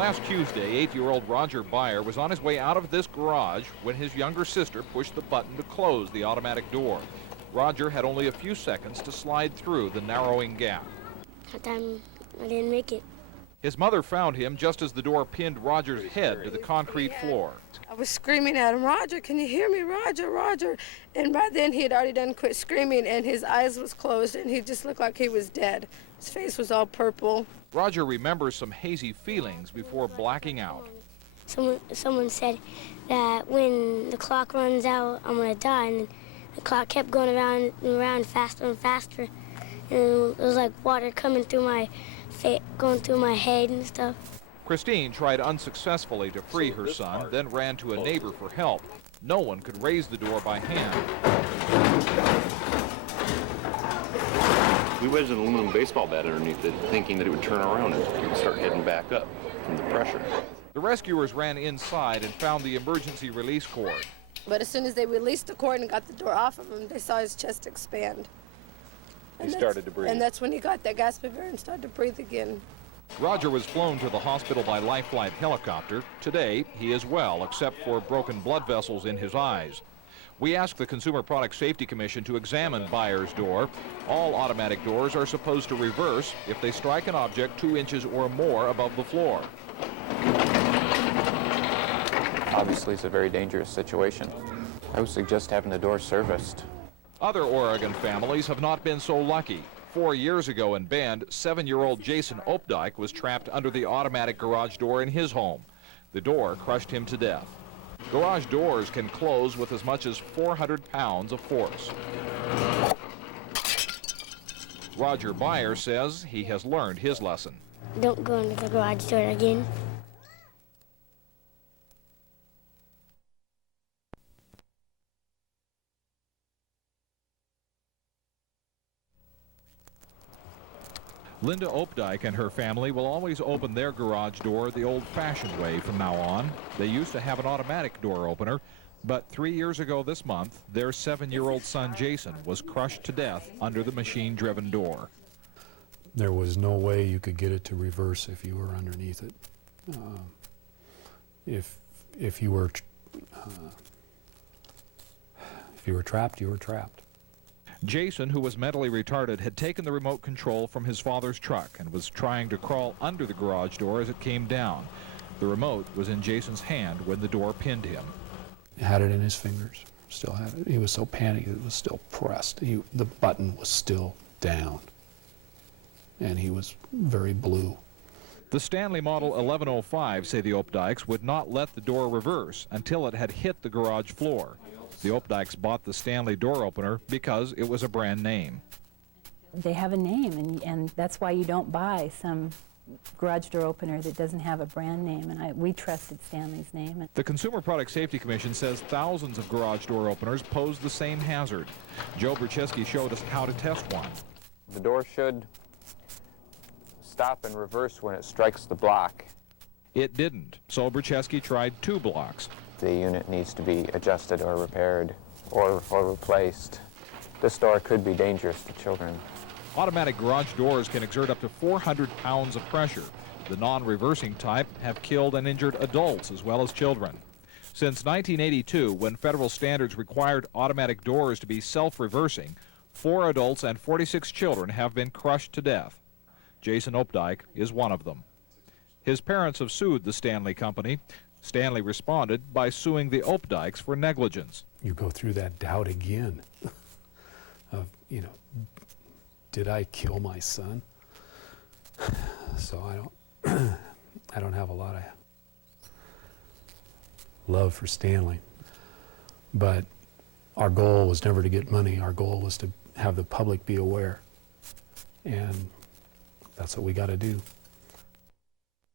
Last Tuesday, 8-year-old Roger Byer was on his way out of this garage when his younger sister pushed the button to close the automatic door. Roger had only a few seconds to slide through the narrowing gap. That time I didn't make it. His mother found him just as the door pinned Roger's head to the concrete floor. I was screaming at him, "Roger, can you hear me? Roger, Roger." And by then he had already done quit screaming and his eyes was closed and he just looked like he was dead. His face was all purple. Roger remembers some hazy feelings before blacking out. Someone said that when the clock runs out, I'm gonna die, and the clock kept going around and around faster and faster, and it was like water coming through my face, going through my head and stuff. Christine tried unsuccessfully to free her son, then ran to a neighbor for help. No one could raise the door by hand. We wedged an aluminum baseball bat underneath it, thinking that it would turn around and it would start heading back up from the pressure. The rescuers ran inside and found the emergency release cord. But as soon as they released the cord and got the door off of him, they saw his chest expand. He started to breathe. And that's when he got that gasping air and started to breathe again. Roger was flown to the hospital by Life Flight helicopter. Today, he is well, except for broken blood vessels in his eyes. We asked the Consumer Product Safety Commission to examine Byer's door. All automatic doors are supposed to reverse if they strike an object 2 inches or more above the floor. Obviously, it's a very dangerous situation. I would suggest having the door serviced. Other Oregon families have not been so lucky. 4 years ago in Bend, 7-year-old Jason Opdyke was trapped under the automatic garage door in his home. The door crushed him to death. Garage doors can close with as much as 400 pounds of force. Roger Byer says he has learned his lesson. Don't go into the garage door again. Linda Opdyke and her family will always open their garage door the old-fashioned way from now on. They used to have an automatic door opener, but 3 years ago this month, their 7-year-old son Jason was crushed to death under the machine-driven door. There was no way you could get it to reverse if you were underneath it. If you were trapped, you were trapped. Jason, who was mentally retarded, had taken the remote control from his father's truck and was trying to crawl under the garage door as it came down. The remote was in Jason's hand when the door pinned him. He had it in his fingers, still had it. He was so panicked it was still pressed. The button was still down, and he was very blue. The Stanley Model 1105, say the Opdykes, would not let the door reverse until it had hit the garage floor. The Opdykes bought the Stanley door opener because it was a brand name. They have a name, and that's why you don't buy some garage door opener that doesn't have a brand name, and we trusted Stanley's name. The Consumer Product Safety Commission says thousands of garage door openers pose the same hazard. Joe Bercheski showed us how to test one. The door should stop and reverse when it strikes the block. It didn't, so Bercheski tried 2 blocks. The unit needs to be adjusted or repaired or replaced. This door could be dangerous to children. Automatic garage doors can exert up to 400 pounds of pressure. The non-reversing type have killed and injured adults as well as children. Since 1982, when federal standards required automatic doors to be self-reversing, 4 adults and 46 children have been crushed to death. Jason Opdyke is one of them. His parents have sued the Stanley Company. Stanley responded by suing the Opdykes for negligence. You go through that doubt again of, did I kill my son? So I don't have a lot of love for Stanley. But our goal was never to get money. Our goal was to have the public be aware. And that's what we got to do.